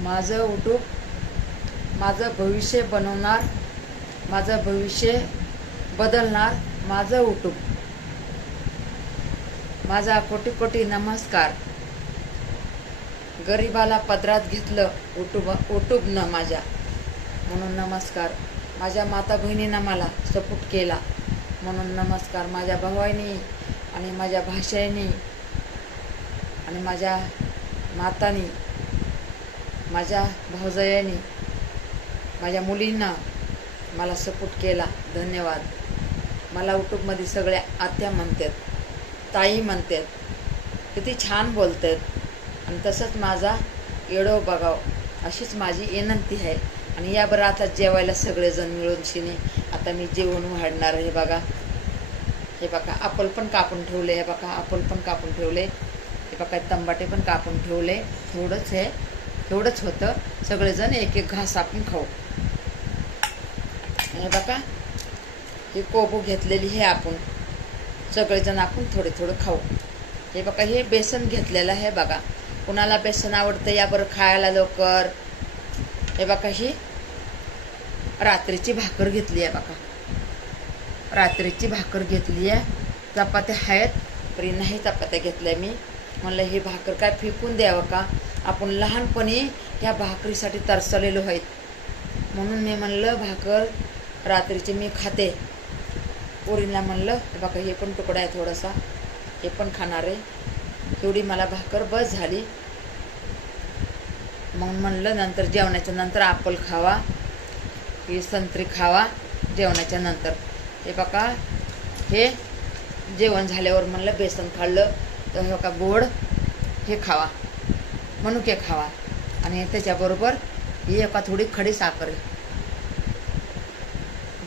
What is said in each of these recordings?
माझं यूट्यूब माझं भविष्य बनवणार, माझं भविष्य बदलणार माझं यूट्यूब. माझा कोटी कोटी नमस्कार. गरिबाला पदरात घेतलं यूट्यूबनं माझ्या, म्हणून नमस्कार. माझ्या माता बहिणीनं मला सपोर्ट केला म्हणून नमस्कार. माझ्या भावानी आणि माझ्या भाषेनी आणि माझ्या मातानी, माझ्या भावजयांनी, माझ्या मुलींना मला सपोर्ट केला. धन्यवाद. मला यूट्यूबमध्ये सगळ्या आत्या म्हणतात, ताई म्हणतात, किती छान बोलतात. आणि तसंच माझा व्हिडिओ बघावं अशीच माझी विनंती आहे. आणि याबरोबर आता जेवायला सगळेजण मिळून शिने आता मी जेवण वाढणार. हे बघा, हे बघा, ॲपल पण कापून ठेवले. हे बघा, ॲपल पण कापून ठेवले. हे बघा, तंबाटे पण कापून ठेवले. थोडंच हे एवढंच होतं. सगळेजण एक एक घास आपण खाऊ. हे बघा, हे कोबू घेतलेली हे आपण सगळेजण आपण थोडे थोडं खाऊ. हे बघा, हे बेसन घेतलेलं आहे. बघा, कुणाला बेसन आवडतं याबरोबर खायला लवकर. हे बघा, ही रात्रीची भाकर घेतली आहे. बघा, रात्रीची भाकर घेतली आहे. चपात्या आहेत तरी नाही चपात्या घेतल्या मी. म्हणलं ही भाकर काय फेकून द्यावं का, आपण लहानपणी ह्या भाकरीसाठी तरसलेलो आहेत म्हणून मी म्हणलं भाकर रात्रीची मी खाते. पोरींना म्हणलं हे बघा, हे पण तुकडा आहे थोडासा, हे पण खाणार आहे. एवढी मला भाकर बस झाली. मग म्हणलं नंतर जेवणाच्या नंतर ॲपल खावा, ही संत्री खावा जेवणाच्या नंतर. हे बघा, हे जेवण झाल्यावर म्हणलं बेसन खाल्लं तर हे बघा गोड हे खावा, मनुके खावा. आणि त्याच्याबरोबर ही एका थोडी खडी साखर आहे.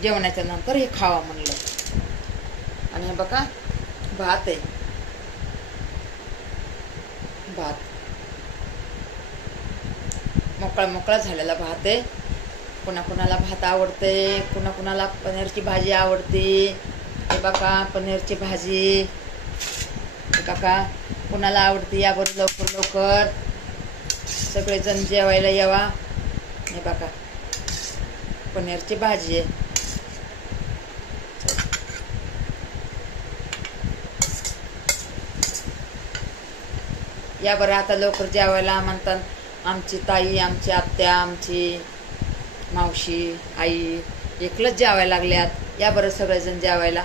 जेवणाच्या नंतर हे खावा म्हणलं. आणि हे बघा भात आहे, भात मोकळा मोकळा झालेला भात आहे. कुणाकुणाला भात आवडते, कुणाकुणाला पनीरची भाजी आवडते. हे बघा, पनीरची भाजी. हे बघा, कुणाला आवडते याबरोबर लवकर लवकर सगळेजण जेवायला यावा. हे बघा, पनीरची भाजी आहे. याबरोबर आता लवकर जेवायला म्हणतात. आमची ताई, आमची आत्या, आमची मावशी, आई एकलंच जेवायला लागल्यात. याबरोबर सगळेजण जेवायला